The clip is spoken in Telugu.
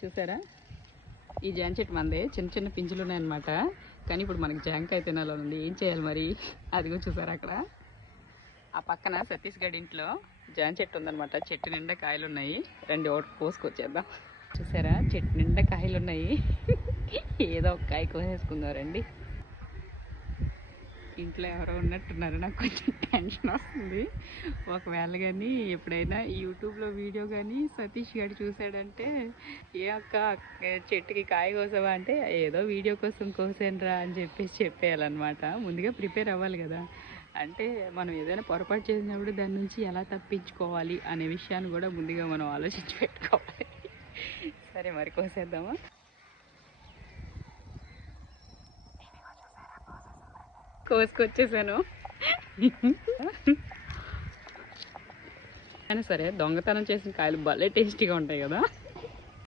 చూసారా, ఈ జామ చెట్టు మందే చిన్న చిన్న పింజులు ఉన్నాయన్నమాట. కానీ ఇప్పుడు మనకి జాంకాయ తినాలని ఉంది, ఏం చేయాలి మరి? అదిగో చూసారా అక్కడ ఆ పక్కన సతీష్గఢ్ ఇంట్లో జామ చెట్టు ఉందన్నమాట. చెట్టు నిండా కాయలు ఉన్నాయి. రండి ఒకటి కోసుకొచ్చేద్దాం. చూసారా, చెట్టు నిండా కాయలు ఉన్నాయి. ఏదో ఒక కాయ కోసేసుకుందాం రండి. ఇంట్లో ఎవరో ఉన్నట్టున్నారు, నాకు కొంచెం టెన్షన్ వస్తుంది. ఒకవేళ కానీ ఎప్పుడైనా యూట్యూబ్లో వీడియో కానీ సతీష్ గారు చూసాడంటే, ఏ అక్క చెట్టుకి కాయ కోసావా అంటే, ఏదో వీడియో కోసం కోసానురా అని చెప్పేయాలన్నమాట. ముందుగా ప్రిపేర్ అవ్వాలి కదా. అంటే మనం ఏదైనా పొరపాటు చేసినప్పుడు దాని నుంచి ఎలా తప్పించుకోవాలి అనే విషయాన్ని కూడా ముందుగా మనం ఆలోచించి పెట్టుకోవాలి. సరే మరి కోసేద్దామా? కోసుకొచ్చేసాను. అయినా సరే దొంగతనం చేసిన కాయలు భలే టేస్టీగా ఉంటాయి కదా.